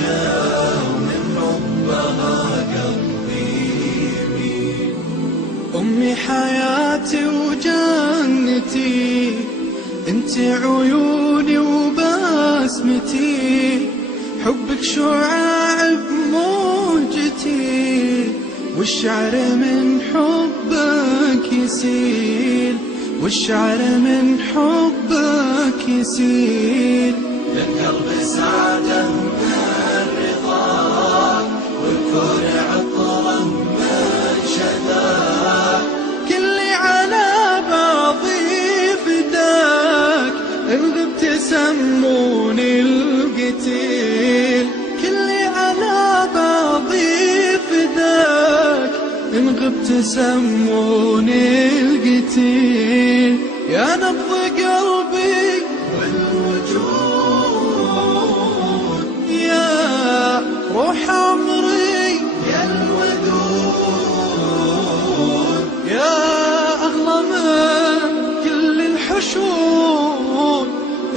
ومن حبها قلبي يميل. أمي حياتي وجنتي، انت عيوني وبسمتي، حبك شعاع بموجتي، والشعر من حبك يسيل، والشعر من حبك يسيل. للقلب سعادة من رضاك، والكون عطرا من شذاك، كلي على بعضي فداك، إن غبت سموني القتيل، كلي على بعضي فداك، إن غبت سموني القتيل. يا نبض قلبي والوجود، يا روح عمري يا الودود، يا أغلى من كل الحشود،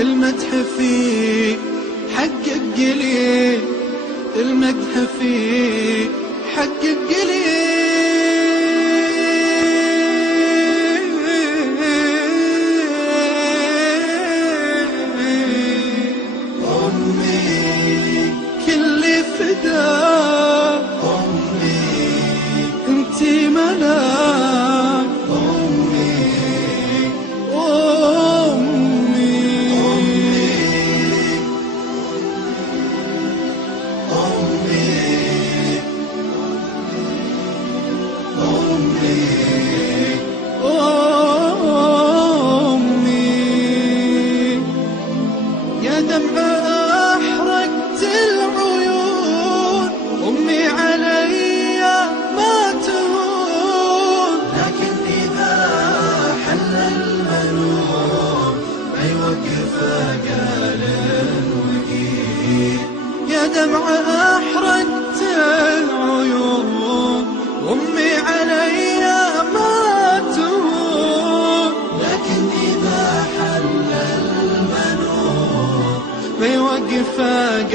المدح فيك حقك قليل، المدح فيك حقك قليل. أمي انتي ملاك، أمي أمي أمي أمي أمي. يا دمع أحرقت العيون، أمي علي ما تهون، لكن إذا حل المنون ما يوقف قال وقيل. يا دمع أحرقت العيون، أمي علي ما تهون، لكن إذا حل المنون ما يوقف قال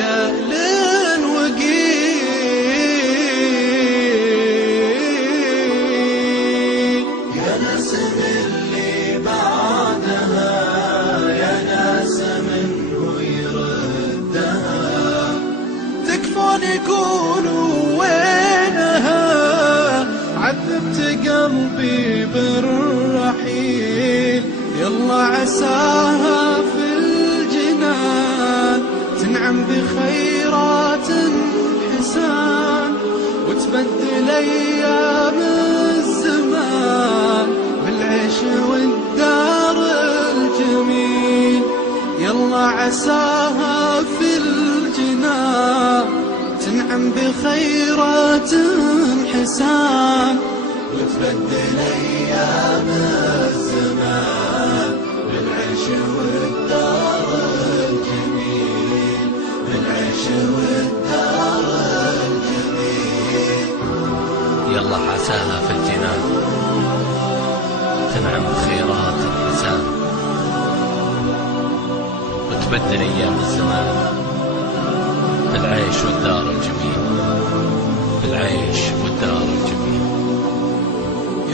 يقولوا وينها، عذبت قلبي بالرحيل. يلا عساها في الجنان تنعم بخيرات حسان، وتبدل أيام الزمان بالعيش والدار الجميل. يلا عساها في الجنان تنعم بخيرات حسان، وتبدل أيام الزمان بالعيش والدار الجميل، بالعيش والدار الجميل. يلا عساها في الجنان تنعم بخيرات حسان، وتبدل أيام الزمان بالعيش والدار الجميل، بالعيش والدار الجميل.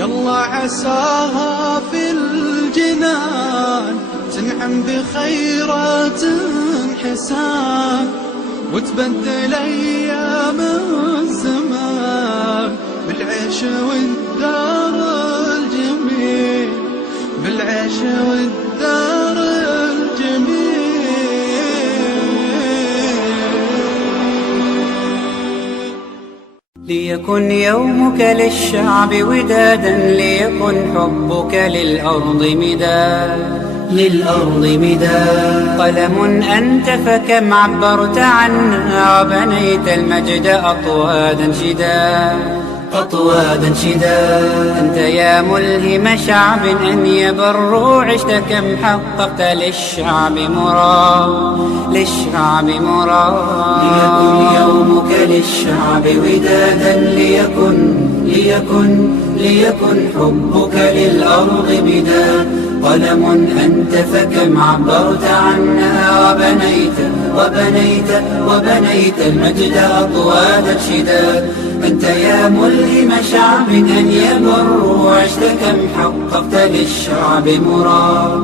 يلا عساها في الجنان تنعم بخيرات حسان، وتبدل أيام الزمان بالعيش والدار الجميل، بالعيش والدار الجميل. ليكن يومك للشعب ودادا، ليكن حبك للأرض مداد، قلم أنت فكم عبرت عنا، وبنيت المجد أطوادا شداد. أنت يا ملهم شعب أن يبروا، عشت كم حققت للشعب مراد. ليكن يومك للشعب ودادا، ليكن حبك للأرض مداد، قلم أنت فكم عبرت عنها، وبنيت وبنيت المجد أطواد الشداد. أنت يا ملهم شعب أن يبر، وعشت كم حققت للشعب مراد.